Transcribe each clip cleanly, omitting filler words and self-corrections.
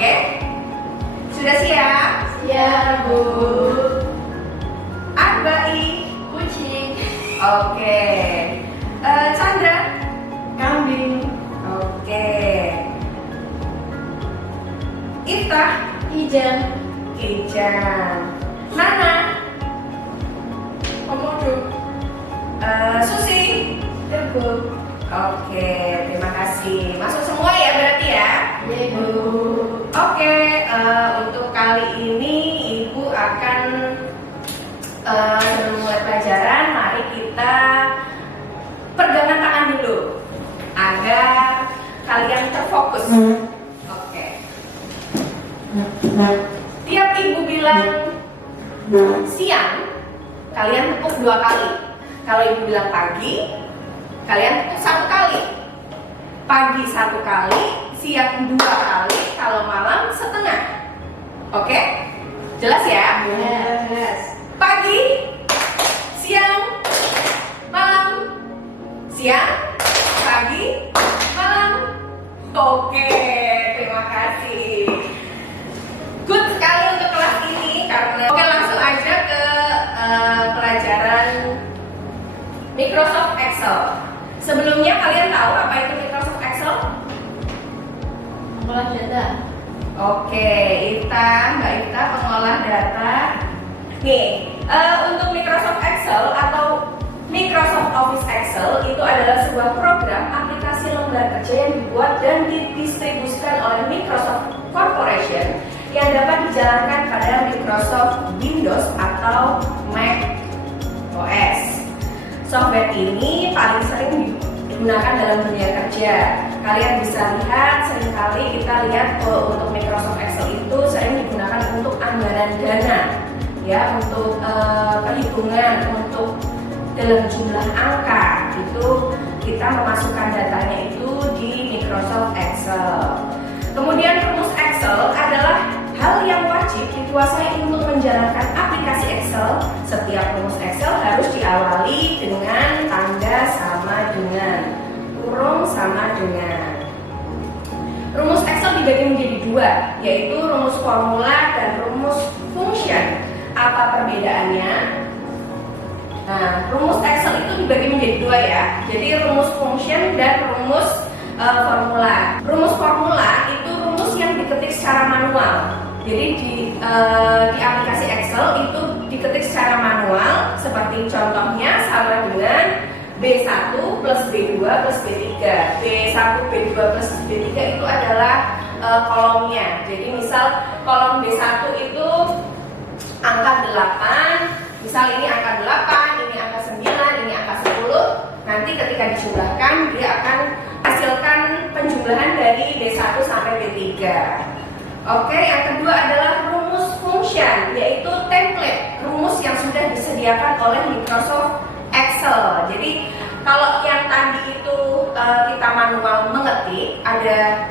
Oke? Sudah siap? Siap, Bu. Arba'i. Kucing. Oke. Chandra. Kambing. Oke. Iftah. Ijan. Kijang. Nana. Komodo. Susi. Tebu. Oke, terima kasih. Masuk semua ya berarti ya? Iya, Bu. Oke, untuk kali ini Ibu akan sebelum mulai pelajaran, mari kita pegangan tangan dulu agar kalian terfokus. Oke. Tiap Ibu bilang siang, kalian tepuk 2 kali. Kalau Ibu bilang pagi, kalian tepuk 1 kali. Pagi 1 kali, siang 2 kali, kalau malam setengah. Oke? Jelas ya? Yes. Pagi, siang, malam. Siang, pagi, malam. Oke, terima kasih. Good sekali untuk kelas ini karena oke, langsung aja ke pelajaran Microsoft Excel. Sebelumnya kalian tahu apa itu Microsoft Excel? Mengolah data. Oke, Mbak Ita pengolah data. Nih, untuk Microsoft Excel atau Microsoft Office Excel itu adalah sebuah program aplikasi lembar kerja yang dibuat dan didistribusikan oleh Microsoft Corporation yang dapat dijalankan pada Microsoft Windows atau Mac OS. Software ini paling sering digunakan dalam dunia kerja. Kalian bisa lihat, seringkali kita lihat untuk Microsoft Excel itu sering digunakan untuk anggaran dana, ya, untuk perhitungan, untuk dalam jumlah angka. Itu kita memasukkan datanya itu di Microsoft Excel. Kemudian rumus Excel adalah hal yang wajib dikuasai untuk menjalankan aplikasi Excel. Setiap rumus Excel harus diawali dengan tanda sama dengan, kurung sama dengan. Rumus Excel dibagi menjadi 2, yaitu rumus formula dan rumus function. Apa perbedaannya? Nah, rumus Excel itu dibagi menjadi 2 ya. Jadi rumus function dan rumus formula. Rumus formula itu rumus yang diketik secara manual. Jadi di aplikasi Excel itu diketik secara manual, seperti contohnya sama dengan B1 plus B2 plus B3. B1, B2 plus B3 itu adalah kolomnya. Jadi misal kolom B1 itu angka 8, misal ini angka 8, ini angka 9, ini angka 10. Nanti ketika dijumlahkan dia akan hasilkan penjumlahan dari B1 sampai B3. Oke, yang kedua adalah rumus function, yaitu template, rumus yang sudah disediakan oleh Microsoft Excel. Jadi kalau yang tadi itu kita manual mengetik, ada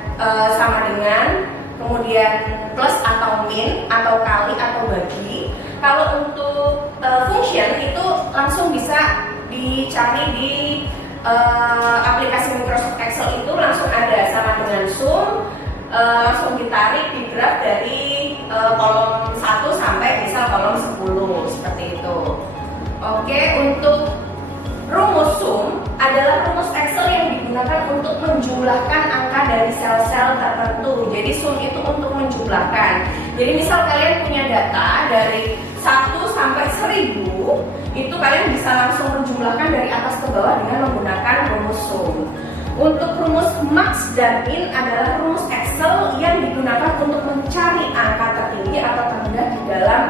sama dengan, kemudian plus atau min, atau kali atau bagi. Kalau untuk function itu langsung bisa dicari di aplikasi Microsoft Excel, itu langsung ada sama dengan sum, langsung ditarik di graf dari kolom 1 sampai misal kolom 10 seperti itu. Oke, untuk rumus sum adalah rumus Excel yang digunakan untuk menjumlahkan angka dari sel-sel tertentu. Jadi sum itu untuk menjumlahkan. Jadi misal kalian punya data dari 1 sampai 1000, itu kalian bisa langsung menjumlahkan dari atas ke bawah dengan menggunakan rumus sum. Untuk rumus max dan min adalah rumus Excel yang digunakan untuk mencari angka tertinggi atau terendah di dalam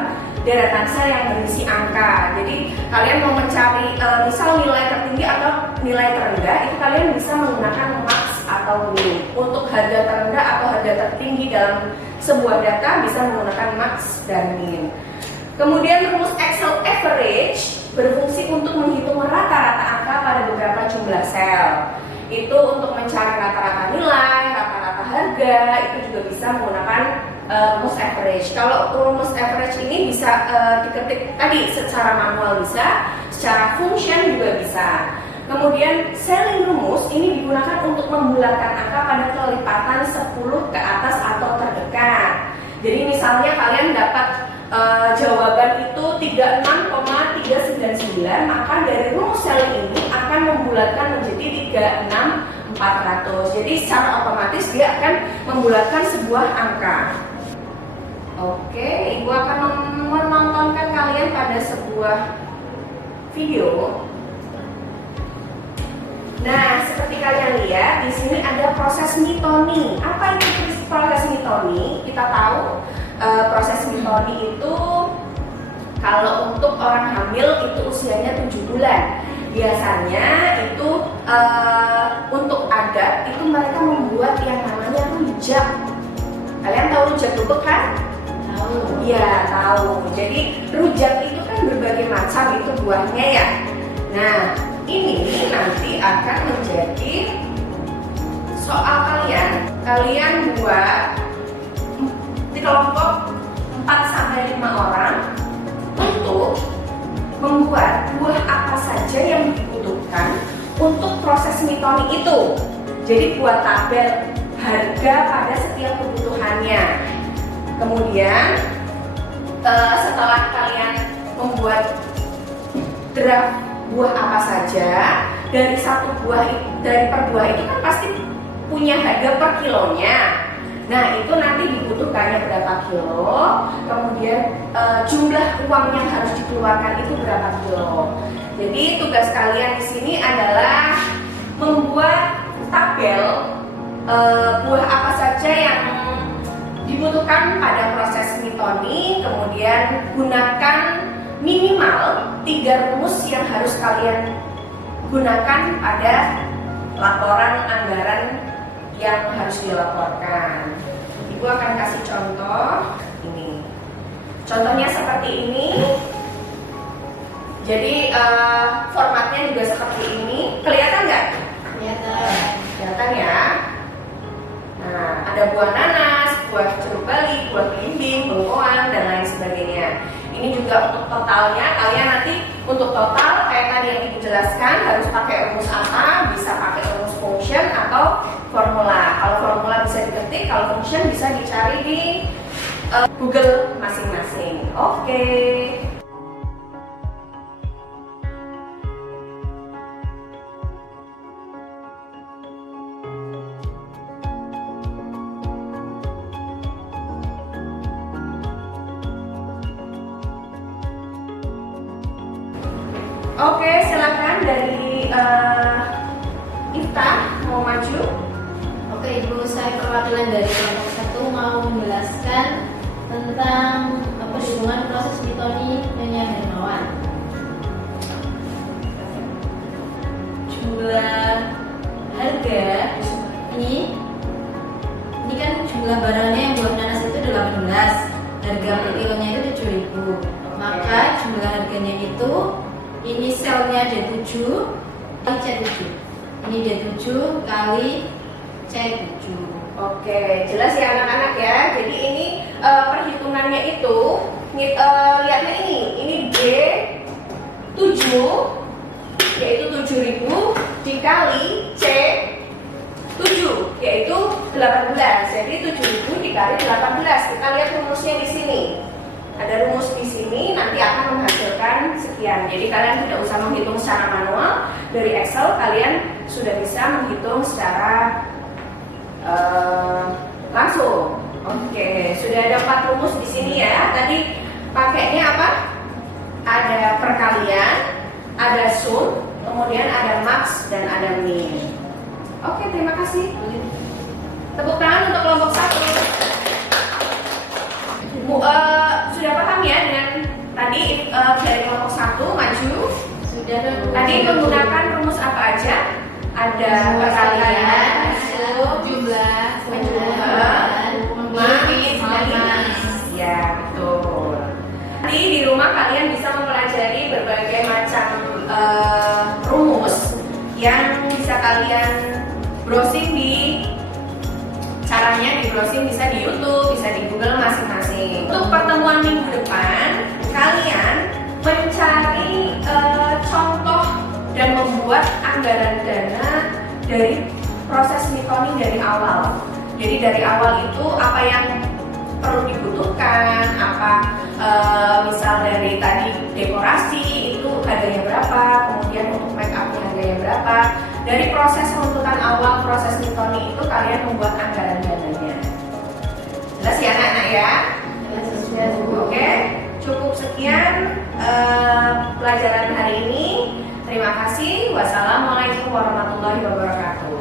deretan sel yang berisi angka. Jadi kalian mau mencari misal nilai tertinggi atau nilai terendah, itu kalian bisa menggunakan max atau min. Untuk harga terendah atau harga tertinggi dalam sebuah data bisa menggunakan max dan min. Kemudian rumus Excel average berfungsi untuk menghitung rata-rata angka pada beberapa jumlah sel. Itu untuk mencari rata-rata nilai, rata-rata harga, itu juga bisa menggunakan rumus average. Kalau rumus average ini bisa diketik tadi secara manual bisa, secara function juga bisa. Kemudian selling rumus ini digunakan untuk membulatkan angka pada kelipatan 10 ke atas atau terdekat. misalnya kalian dapat jawaban itu 36,399, maka dari rumus sel ini akan membulatkan menjadi 36.400. Jadi secara otomatis dia akan membulatkan sebuah angka. Oke, Ibu akan menontonkan kalian pada sebuah video. Nah, seperti kalian lihat di sini ada proses mitoni. Apa itu proses mitoni? Kita tahu proses mitoni itu kalau untuk orang hamil itu usianya 7 bulan. Biasanya itu untuk adat itu mereka membuat yang namanya rujak. Kalian tahu rujak bubuk kan? Tahu. Iya, tahu. Jadi rujak itu kan berbagai macam itu buahnya ya. Nah, ini nanti akan menjadi soal kalian. Kalian buat di kelompok 4-5 orang untuk membuat buah apa saja yang dibutuhkan untuk proses mitoni itu. Jadi buat tabel harga pada setiap kebutuhannya. Kemudian setelah kalian membuat draft buah apa saja, dari satu buah per buah itu kan pasti punya harga per kilonya. Nah, itu nanti dibutuhkannya berapa kilo, kemudian jumlah uang yang harus dikeluarkan itu berapa kilo. Jadi tugas kalian di sini adalah membuat tabel buah apa saja yang dibutuhkan pada proses mitoni, kemudian gunakan minimal 3 rumus yang harus kalian gunakan pada laporan anggaran yang harus dilaporkan. Ibu akan kasih contoh ini. Contohnya seperti ini. Jadi formatnya juga seperti ini. Kelihatan nggak? Kelihatan. Kelihatan ya. Nah, ada buah nanas, buah jeruk bali, buah belimbing, bengkoang, dan lain sebagainya. Ini juga untuk totalnya, kalian nanti untuk total kayak tadi yang Ibu jelaskan harus pakai rumus apa, bisa pakai rumus function atau formula. Kalau formula bisa diketik, kalau function bisa dicari di Google masing-masing. Oke. Oke, silakan dari Ifta mau maju. Oke Ibu, saya perwakilan dari kelompok 1 mau menjelaskan tentang perhitungan proses mitoni Nyonya Hermawan. Jumlah harga Ini kan jumlah barangnya yang buah nanas itu 18, harga per kilonya itu 7.000. Maka jumlah harganya itu ini selnya D7 kali C7. Ini D7 kali C7. Oke, jelas ya anak-anak ya. Jadi ini perhitungannya itu lihatnya ini D7 yaitu 7.000 dikali C7 yaitu 18. Jadi 7.000 dikali 18. Kita lihat rumusnya di sini. Ada rumus di sini nanti akan menghasilkan sekian. Jadi kalian tidak usah menghitung secara manual. Dari Excel kalian sudah bisa menghitung secara langsung. Oke, sudah ada 4 rumus di sini ya. Tadi pakainya apa? Ada perkalian, ada sum, kemudian ada max dan ada min. Oke, terima kasih. Tepuk tangan untuk kelompok 1. Sudah paham ya dengan tadi dari kelompok 1 maju? Sudah dong. Tadi menggunakan rumus apa aja? Ada perkalian, jumlah, penjumlahan, max, dan ya betul. Nanti di rumah kalian bisa mempelajari berbagai macam rumus yang bisa kalian browsing caranya di browsing bisa di YouTube, bisa di Google masing-masing. Untuk pertemuan minggu depan, kalian mencari contoh dan membuat anggaran dana dari proses mitoni dari awal. Jadi dari awal itu apa yang perlu dibutuhkan, apa misal dari tadi dekorasi itu harganya berapa, kemudian untuk make up harganya berapa. Dari proses runtutan awal proses mitoni itu kalian membuat anggaran dananya. Jelas ya anak-anak ya? Oke, cukup sekian pelajaran hari ini. Terima kasih. Wassalamualaikum warahmatullahi wabarakatuh.